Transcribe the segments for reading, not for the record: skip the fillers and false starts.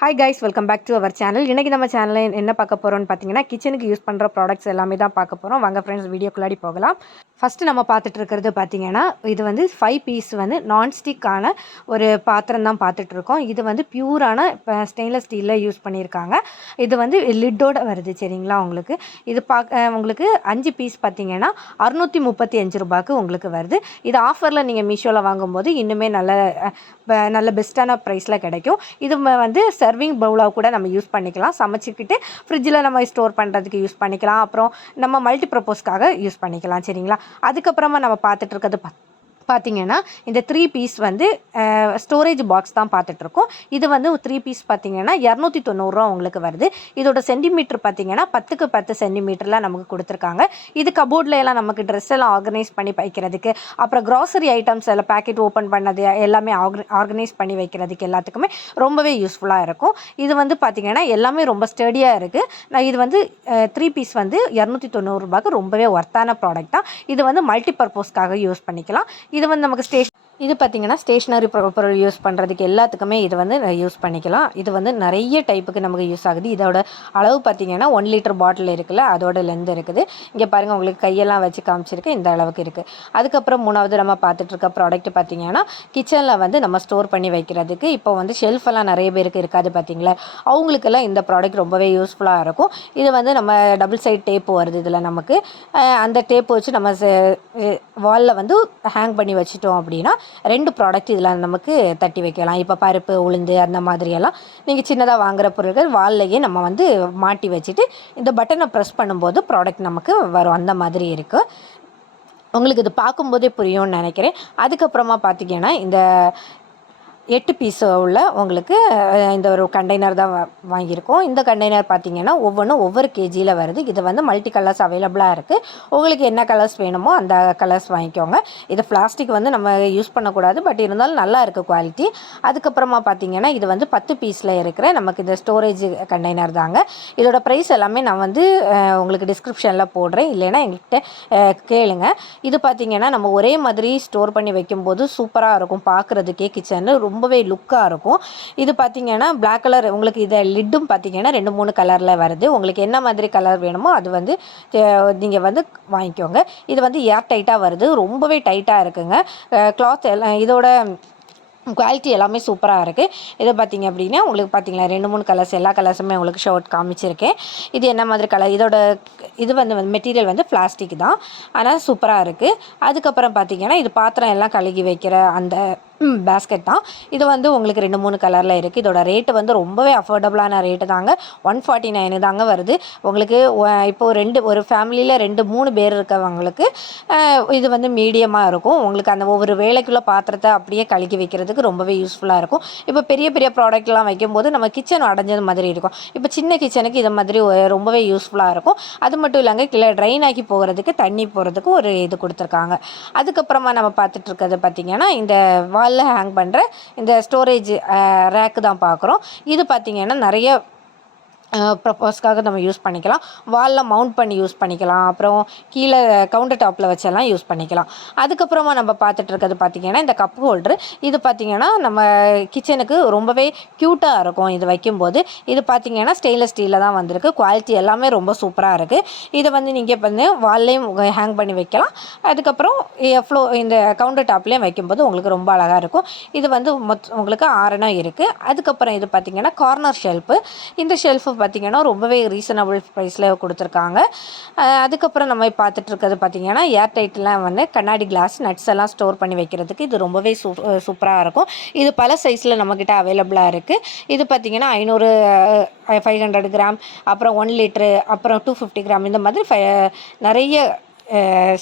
Hi guys, welcome back to our channel. இன்றைக்கி நம்ம சேனலில் என்ன பார்க்க போகிறோம்னு பார்த்தீங்கன்னா, கிச்சனுக்கு யூஸ் பண்ணுற ப்ராடக்ட்ஸ் எல்லாமே தான் பார்க்க போகிறோம். வாங்க ஃப்ரெண்ட்ஸ், வீடியோக்குள்ளாடி போகலாம். ஃபஸ்ட்டு நம்ம பார்த்துட்டு இருக்கிறது பார்த்தீங்கன்னா, இது வந்து 5 பீஸ் வந்து நான்ஸ்டிக்கான ஒரு பாத்திரம் தான் பார்த்துட்ருக்கோம். இது வந்து பியூரான ஸ்டெயின்லெஸ் ஸ்டீலில் யூஸ் பண்ணியிருக்காங்க. இது வந்து லிட்டோட வருது சரிங்களா. இது உங்களுக்கு 5 பீஸ் பார்த்தீங்கன்னா ₹635 உங்களுக்கு வருது. இது ஆஃபரில் நீங்கள் மீஷோவில் வாங்கும்போது இன்னுமே நல்ல பெஸ்ட்டான ப்ரைஸில் கிடைக்கும். இது வந்து சர்விங் பவுலாக கூட நம்ம யூஸ் பண்ணிக்கலாம். சமைச்சிக்கிட்டு ஃப்ரிட்ஜில் நம்ம ஸ்டோர் பண்ணுறதுக்கு யூஸ் பண்ணிக்கலாம். அப்புறம் நம்ம மல்டி பர்பஸ்க்காக யூஸ் பண்ணிக்கலாம் சரிங்களா. அதுக்கப்புறமா நம்ம பார்த்துட்டு இருக்கிறது பார்த்தீங்கன்னா, இந்த 3 பீஸ் வந்து ஸ்டோரேஜ் பாக்ஸ் தான் பார்த்துட்ருக்கோம். இது வந்து 3 பீஸ் பார்த்தீங்கன்னா ₹290 உங்களுக்கு வருது. இதோட சென்டிமீட்டர் பார்த்தீங்கன்னா 10க்கு 10 சென்டிமீட்டரில் நமக்கு கொடுத்துருக்காங்க. இது கபோர்டில் எல்லாம் நமக்கு ட்ரெஸ் எல்லாம் ஆர்கனைஸ் பண்ணி வைக்கிறதுக்கு, அப்புறம் க்ராசரி ஐட்டம்ஸ் எல்லாம் பேக்கெட் ஓப்பன் பண்ணது எல்லாமே ஆர்கனைஸ் பண்ணி வைக்கிறதுக்கு எல்லாத்துக்குமே ரொம்பவே யூஸ்ஃபுல்லாக இருக்கும். இது வந்து பார்த்தீங்கன்னா எல்லாமே ரொம்ப ஸ்டடியாக இருக்குது. இது வந்து 3 பீஸ் வந்து ₹290 ரொம்பவே ஒர்த்தான ப்ராடக்ட் தான். இது வந்து மல்டி பர்பஸ்க்காக யூஸ் பண்ணிக்கலாம். இது வந்து நமக்கு இது பார்த்திங்கன்னா ஸ்டேஷ்னரி பொருள் யூஸ் பண்ணுறதுக்கு எல்லாத்துக்குமே இது வந்து யூஸ் பண்ணிக்கலாம். இது வந்து நிறைய டைப்புக்கு நமக்கு யூஸ் ஆகுது. இதோட அளவு பார்த்திங்கன்னா 1 லிட்டர் பாட்டில் இருக்குல்ல, அதோட லென்த் இருக்குது. இங்கே பாருங்கள், உங்களுக்கு கையெல்லாம் வச்சு காமிச்சிருக்கு, இந்த அளவுக்கு இருக்குது. அதுக்கப்புறம் மூணாவது நம்ம பார்த்துட்ருக்க ப்ராடக்ட் பார்த்திங்கன்னா கிச்சனில் வந்து நம்ம ஸ்டோர் பண்ணி வைக்கிறதுக்கு. இப்போ வந்து ஷெல்ஃபெல்லாம் நிறைய பேருக்கு இருக்காது பார்த்திங்களா, அவங்களுக்கெல்லாம் இந்த ப்ராடக்ட் ரொம்பவே யூஸ்ஃபுல்லாக இருக்கும். இது வந்து நம்ம டபுள் சைட் டேப்பு வருது இதில் நமக்கு. அந்த டேப்பு வச்சு நம்ம வாலில் வந்து ஹேங் பண்ணி வச்சிட்டோம் அப்படின்னா 2 ப்ராடக்ட் இதில் நமக்கு தட்டி வைக்கலாம். இப்போ பருப்பு, உளுந்து அந்த மாதிரியெல்லாம் நீங்கள் சின்னதாக வாங்குகிற பொருட்கள் வால்லையே நம்ம வந்து மாட்டி வச்சுட்டு இந்த பட்டனை ப்ரெஸ் பண்ணும்போது ப்ராடக்ட் நமக்கு வரும். அந்த மாதிரி இருக்குது. உங்களுக்கு இது பார்க்கும்போதே புரியும்னு நினைக்கிறேன். அதுக்கப்புறமா பார்த்திங்கன்னா இந்த 8 பீஸ் உள்ள உங்களுக்கு இந்த ஒரு கண்டெய்னர் தான் வாங்கியிருக்கோம். இந்த கண்டெய்னர் பார்த்திங்கன்னா ஒவ்வொன்றும் ஒவ்வொரு கேஜியில் வருது. இது வந்து மல்டி கலர்ஸ் அவைலபிளாக இருக்குது. உங்களுக்கு என்ன கலர்ஸ் வேணுமோ அந்த கலர்ஸ் வாங்கிக்கோங்க. இது பிளாஸ்டிக் வந்து நம்ம யூஸ் பண்ணக்கூடாது, பட் இருந்தாலும் நல்லா இருக்குது குவாலிட்டி. அதுக்கப்புறமா பார்த்திங்கன்னா இது வந்து 10 பீஸில் இருக்கிற நமக்கு இந்த ஸ்டோரேஜ் கண்டெய்னர் தாங்க. இதோட ப்ரைஸ் எல்லாமே நான் வந்து உங்களுக்கு டிஸ்கிரிப்ஷனில் போடுறேன், இல்லைன்னா எங்கள்கிட்ட கேளுங்க. இது பார்த்திங்கன்னா நம்ம ஒரே மாதிரி ஸ்டோர் பண்ணி வைக்கும்போது சூப்பராக இருக்கும் பார்க்குறதுக்கே. கிச்சனு ரொம்பவே லுக்காக இருக்கும். இது பார்த்திங்கன்னா பிளாக் கலர், உங்களுக்கு இதை லிட்டும் பார்த்திங்கன்னா 2-3 கலரில் வருது. உங்களுக்கு என்ன மாதிரி கலர் வேணுமோ அது வந்து நீங்கள் வந்து வாங்கிக்கோங்க. இது வந்து ஏர் டைட்டாக வருது, ரொம்பவே டைட்டாக இருக்குங்க. கிளாத் எல்லாம் இதோட குவாலிட்டி எல்லாமே சூப்பராக இருக்குது. இதை பார்த்திங்க அப்படின்னா உங்களுக்கு பார்த்திங்களா 2-3 கலர்ஸ், எல்லா கலர்ஸுமே உங்களுக்கு ஷர்ட் காமிச்சிருக்கேன். இது என்ன மாதிரி கலர், இது வந்து மெட்டீரியல் வந்து பிளாஸ்டிக் தான், ஆனால் சூப்பராக இருக்குது. அதுக்கப்புறம் பார்த்திங்கன்னா இது பாத்திரம் எல்லாம் கழுகி வைக்கிற அந்த பேஸ்கெட் தான். இது வந்து உங்களுக்கு 2-3 கலரில் இருக்குது. இதோட ரேட்டு வந்து ரொம்பவே அஃபோர்டபுளான ரேட்டு தாங்க. 149 தாங்க வருது. உங்களுக்கு இப்போது ஒரு ஃபேமிலியில் 2-3 பேர் இருக்கவங்களுக்கு இது வந்து மீடியமாக இருக்கும். உங்களுக்கு அந்த ஒவ்வொரு வேலைக்குள்ளே பாத்திரத்தை அப்படியே கழுகி வைக்கிறதுக்கு ரொம்பவே யூஸ்ஃபுல்லாக இருக்கும். இப்போ பெரிய பெரிய ப்ராடக்ட்லாம் வைக்கும்போது நம்ம கிச்சன் அடைஞ்சது மாதிரி இருக்கும். இப்போ சின்ன கிச்சனுக்கு இது மாதிரி ரொம்பவே யூஸ்ஃபுல்லாக இருக்கும். அது மட்டும் இல்லைங்க, கீழே ட்ரைன் ஆக்கி போகிறதுக்கு, தண்ணி போகிறதுக்கு ஒரு இது கொடுத்துருக்காங்க. அதுக்கப்புறமா நம்ம பார்த்துட்டு இருக்கிறது பார்த்திங்கன்னா இந்த வாலில் ஹேங் பண்ணுற இந்த ஸ்டோரேஜ் ரேக்கு தான் பார்க்குறோம். இது பார்த்திங்கன்னா நிறைய ப்ரப்போஸ்க்காக நம்ம யூஸ் பண்ணிக்கலாம். வாலில் மவுண்ட் பண்ணி யூஸ் பண்ணிக்கலாம். அப்புறம் கீழே கவுண்டர் டாப்பில் வச்செல்லாம் யூஸ் பண்ணிக்கலாம். அதுக்கப்புறமா நம்ம பார்த்துட்டு இருக்கிறது பார்த்திங்கன்னா இந்த கப் ஹோல்ட்ரு. இது பார்த்திங்கன்னா நம்ம கிச்சனுக்கு ரொம்பவே க்யூட்டாக இருக்கும் இது வைக்கும்போது. இது பார்த்திங்கன்னா ஸ்டெயின்லெஸ் ஸ்டீலில் தான் வந்திருக்கு. குவாலிட்டி எல்லாமே ரொம்ப சூப்பராக இருக்குது. இதை வந்து நீங்கள் வந்து வால்லையும் ஹேங் பண்ணி வைக்கலாம். அதுக்கப்புறம் இந்த கவுண்டர் டாப்லேயும் வைக்கும்போது உங்களுக்கு ரொம்ப அழகாக இருக்கும். இது வந்து உங்களுக்கு 6 இருக்குது. அதுக்கப்புறம் இது பார்த்திங்கன்னா கார்னர் ஷெல்ஃபு. இந்த ஷெல்ஃபு பார்த்திங்கன்னா ரொம்பவே ரீசனபிள் ப்ரைஸில் கொடுத்துருக்காங்க. அதுக்கப்புறம் நம்ம பார்த்துட்டு இருக்கிறது பார்த்திங்கன்னா ஏர் டைட்லாம் வந்து கண்ணாடி கிளாஸ் நட்ஸ் எல்லாம் ஸ்டோர் பண்ணி வைக்கிறதுக்கு இது ரொம்பவே சூப்பராக இருக்கும். இது பல சைஸில் நம்மக்கிட்ட அவைலபிளாக இருக்குது. இது பார்த்திங்கன்னா 500 கிராம், அப்புறம் 1 லிட்ரு, அப்புறம் 250 கிராம், இந்த மாதிரி நிறைய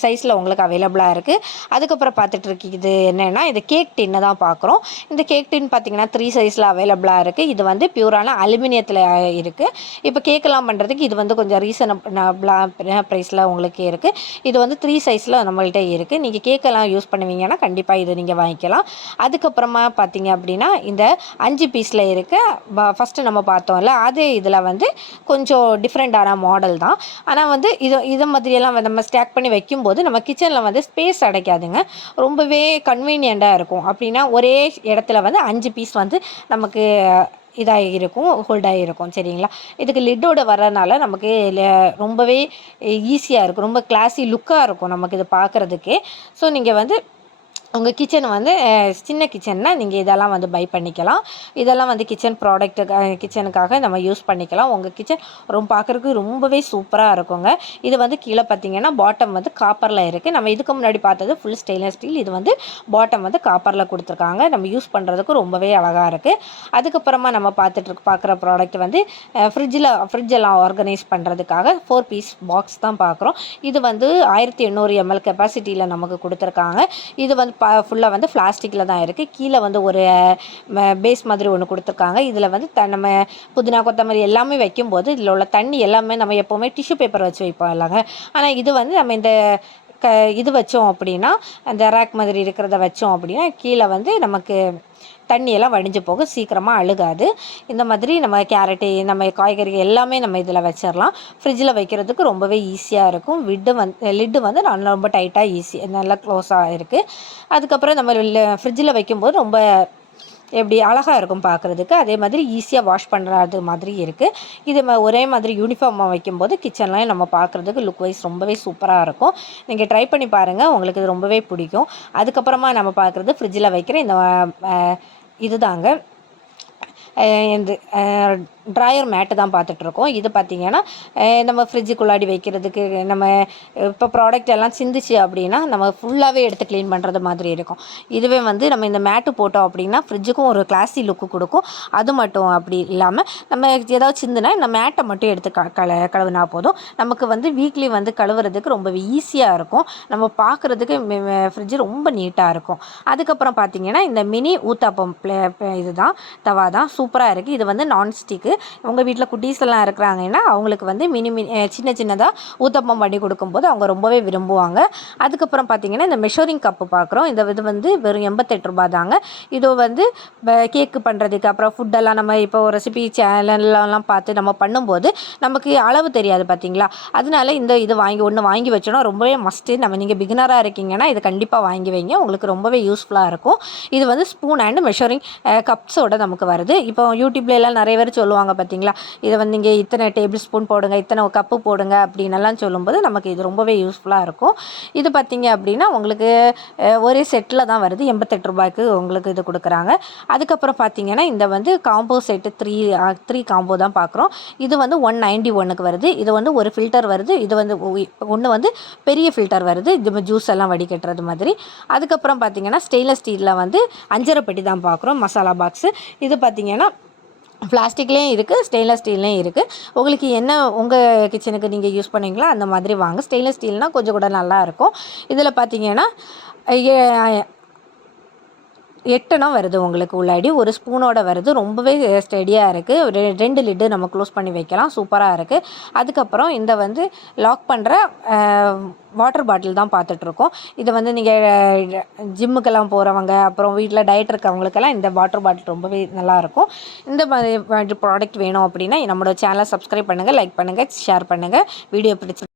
சைஸில் உங்களுக்கு அவைலபிளாக இருக்குது. அதுக்கப்புறம் பார்த்துட்டு இருக்குது என்னென்னா இது கேக் டின்னு தான் பார்க்குறோம். இந்த கேக் டின் பார்த்திங்கன்னா 3 சைஸில் அவைலபிளாக இருக்குது. இது வந்து பியூரான அலுமினியத்தில் இருக்குது. இப்போ கேக்கெல்லாம் பண்ணுறதுக்கு இது வந்து கொஞ்சம் ரீசனபிளாக ப்ரைஸில் உங்களுக்கு இருக்குது. இது வந்து 3 சைஸில் நம்மள்கிட்ட இருக்குது. நீங்கள் கேக்கெல்லாம் யூஸ் பண்ணுவீங்கன்னா கண்டிப்பாக இது நீங்கள் வாங்கிக்கலாம். அதுக்கப்புறமா பார்த்திங்க அப்படின்னா இந்த 5 பீஸில் இருக்க ஃபஸ்ட்டு நம்ம பார்த்தோம்ல, அதே இதில் வந்து கொஞ்சம் டிஃப்ரெண்ட்டான மாடல் தான். ஆனால் வந்து இதை மாதிரியெல்லாம் நம்ம ஸ்டாக் பண்ணி வைக்கும்போது நம்ம கிச்சனில் வந்து ஸ்பேஸ் அடைக்காதுங்க, ரொம்பவே கன்வீனியண்ட்டாக இருக்கும். அப்படின்னா ஒரே இடத்துல வந்து 5 பீஸ் வந்து நமக்கு இதாக இருக்கும், ஹோல்டாகி இருக்கும். சரிங்களா? இதுக்கு லிட்டோட வரனால நமக்கு ரொம்பவே ஈஸியாக இருக்கும், ரொம்ப கிளாஸி லுக்காக இருக்கும் நமக்கு இது பார்க்குறதுக்கே. ஸோ நீங்கள் வந்து உங்கள் கிச்சன் வந்து சின்ன கிச்சன்னா நீங்கள் இதெல்லாம் வந்து பை பண்ணிக்கலாம். இதெல்லாம் வந்து கிச்சன் கிச்சனுக்காக நம்ம யூஸ் பண்ணிக்கலாம். உங்கள் கிச்சன் பார்க்குறதுக்கு ரொம்பவே சூப்பராக இருக்குங்க. இது வந்து கீழே பார்த்தீங்கன்னா பாட்டம் வந்து காப்பரில் இருக்குது. நம்ம இதுக்கு முன்னாடி பார்த்தது ஃபுல் ஸ்டெயின்லெஸ் ஸ்டீல். இது வந்து பாட்டம் வந்து காப்பரில் கொடுத்துருக்காங்க. நம்ம யூஸ் பண்ணுறதுக்கு ரொம்பவே அழகாக இருக்குது. அதுக்கப்புறமா நம்ம பார்க்குற ப்ராடக்ட் வந்து ஃப்ரிட்ஜெல்லாம் ஆர்கனைஸ் பண்ணுறதுக்காக 4 பீஸ் பாக்ஸ் தான் பார்க்குறோம். இது வந்து 1800 ml கெப்பாசிட்டியில் நமக்கு கொடுத்துருக்காங்க. இது வந்து ஃபுல்லாக வந்து பிளாஸ்டிக்கில் தான் இருக்குது. கீழே வந்து ஒரு பேஸ் மாதிரி ஒன்று கொடுத்துருக்காங்க. இதில் வந்து நம்ம புதினா கொத்தமல்லி எல்லாமே வைக்கும்போது இதில் உள்ள தண்ணி எல்லாமே நம்ம எப்போவுமே டிஷ்யூ பேப்பர் வச்சு வைப்போம் இல்லைங்க. ஆனால் இது வந்து நம்ம இந்த இது வச்சோம் அப்படின்னா, அந்த ரேக் மாதிரி இருக்கிறத வச்சோம் அப்படின்னா கீழே வந்து நமக்கு தண்ணியெல்லாம் வடிஞ்சு போக சீக்கிரமாக அழுகாது. இந்த மாதிரி நம்ம கேரட்டு, நம்ம காய்கறி எல்லாமே நம்ம இதில் வச்சிடலாம். ஃப்ரிட்ஜில் வைக்கிறதுக்கு ரொம்பவே ஈஸியாக இருக்கும். லிட்டு வந்து நல்லா ரொம்ப டைட்டாக நல்லா க்ளோஸாக இருக்குது. அதுக்கப்புறம் நம்ம ஃப்ரிட்ஜில் வைக்கும்போது ரொம்ப எப்படி அழகாக இருக்கும் பார்க்குறதுக்கு. அதே மாதிரி ஈஸியாக வாஷ் பண்ணுறது மாதிரி இருக்குது. இது ஒரே மாதிரி யூனிஃபார்மாக வைக்கும்போது கிச்சன்லாம் நம்ம பார்க்குறதுக்கு லுக் வைஸ் ரொம்பவே சூப்பராக இருக்கும். நீங்கள் ட்ரை பண்ணி பாருங்கள், உங்களுக்கு இது ரொம்பவே பிடிக்கும். அதுக்கப்புறமா நம்ம பார்க்குறது ஃப்ரிட்ஜில் வைக்கிற இந்த இதுதாங்க, இந்த ட்ராயர் மேட்டு தான் பார்த்துட்ருக்கோம். இது பார்த்திங்கன்னா நம்ம ஃப்ரிட்ஜுக்குள்ளாடி வைக்கிறதுக்கு நம்ம இப்போ ப்ராடக்ட் எல்லாம் சிந்திச்சு அப்படின்னா நம்ம ஃபுல்லாகவே எடுத்து க்ளீன் பண்ணுறது மாதிரி இருக்கும். இதுவே வந்து நம்ம இந்த மேட்டு போட்டோம் அப்படின்னா ஃப்ரிட்ஜுக்கும் ஒரு கிளாஸி லுக்கு கொடுக்கும். அது மட்டும் அப்படி இல்லாமல் நம்ம ஏதாவது சிந்துனா இந்த மேட்டை மட்டும் எடுத்து கழுவினா போதும். நமக்கு வந்து வீக்லி வந்து கழுவுறதுக்கு ரொம்ப ஈஸியாக இருக்கும். நம்ம பார்க்குறதுக்கு ஃப்ரிட்ஜு ரொம்ப நீட்டாக இருக்கும். அதுக்கப்புறம் பார்த்திங்கன்னா இந்த மினி ஊத்தாப்பம் இதுதான் தவா தான் சூப்பராக இருக்குது. இது வந்து நான்ஸ்டிக்கு. உங்கள் வீட்டில் குட்டீஸ் எல்லாம் இருக்கிறாங்கன்னா அவங்களுக்கு வந்து சின்ன சின்னதாக ஊத்தப்பம் பண்ணி கொடுக்கும்போது அவங்க ரொம்பவே விரும்புவாங்க. அதுக்கப்புறம் பார்த்திங்கன்னா இந்த மெஷரிங் கப்பு பார்க்குறோம். இந்த இது வந்து வெறும் 88 ரூபா தாங்க. இது வந்து கேக்கு பண்ணுறதுக்கு, அப்புறம் ஃபுட்டெல்லாம் நம்ம இப்போ ரெசிபி சேனல்லாம் பார்த்து நம்ம பண்ணும்போது நமக்கு அளவு தெரியாது பார்த்திங்களா. அதனால இது வாங்கி வச்சோன்னா ரொம்பவே மஸ்ட்டு. நீங்கள் பிகினராக இருக்கீங்கன்னா இது கண்டிப்பாக வாங்கி வைங்க, உங்களுக்கு ரொம்பவே யூஸ்ஃபுல்லாக இருக்கும். இது வந்து ஸ்பூன் அண்ட் மெஷரிங் கப்ஸோட நமக்கு வருது. இப்போ யூடியூப்ல எல்லாம் நிறைய பேர் சொல்லுவாங்க பார்த்திங்களா, இதை வந்து நீங்கள் இத்தனை டேபிள் ஸ்பூன் போடுங்க, இத்தனை கப்பு போடுங்க அப்படின்னெல்லாம் சொல்லும்போது நமக்கு இது ரொம்பவே யூஸ்ஃபுல்லாக இருக்கும். இது பார்த்திங்க அப்படின்னா உங்களுக்கு ஒரே செட்டில் தான் வருது, 88 ரூபாய்க்கு உங்களுக்கு இது கொடுக்குறாங்க. அதுக்கப்புறம் பார்த்திங்கன்னா இந்த வந்து காம்போ செட்டு 3 காம்போ தான் பார்க்குறோம். இது வந்து 191க்கு வருது. இது வந்து ஒரு ஃபில்டர் வருது. இது வந்து ஒன்று வந்து பெரிய ஃபில்டர் வருது, இது ஜூஸ் எல்லாம் வடிகட்டுறது மாதிரி. அதுக்கப்புறம் பார்த்திங்கன்னா ஸ்டெயின்லெஸ் ஸ்டீலில் வந்து 5.5 பெட்டி தான் பார்க்குறோம் மசாலா பாக்ஸு. இது பார்த்திங்கன்னா பிளாஸ்டிக்லேயும் இருக்குது, ஸ்டெயின்லெஸ் ஸ்டீல்லையும் இருக்குது. உங்களுக்கு என்ன உங்கள் கிச்சனுக்கு நீங்கள் யூஸ் பண்ணுவீங்களோ அந்த மாதிரி வாங்க. ஸ்டெயின்லெஸ் ஸ்டீல்னால் கொஞ்சம் கூட நல்லாயிருக்கும். இதில் பார்த்தீங்கன்னா 8 வருது உங்களுக்கு உள்ளாடி, ஒரு ஸ்பூனோட வருது. ரொம்பவே ஸ்டெடியாக இருக்குது. 2 லிட்டு நம்ம க்ளோஸ் பண்ணி வைக்கலாம், சூப்பராக இருக்குது. அதுக்கப்புறம் இந்த வந்து லாக் பண்ணுற வாட்டர் பாட்டில் தான் பார்த்துட்ருக்கோம். இதை வந்து நீங்கள் ஜிம்முக்கெல்லாம் போகிறவங்க, அப்புறம் வீட்டில் டயட் இருக்கவங்களுக்கெல்லாம் இந்த வாட்டர் பாட்டில் ரொம்பவே நல்லாயிருக்கும். இந்த மாதிரி ப்ராடக்ட் வேணும் அப்படின்னா நம்மளோட சேனலை சப்ஸ்கிரைப் பண்ணுங்கள், லைக் பண்ணுங்கள், ஷேர் பண்ணுங்கள். வீடியோ பிடிச்சி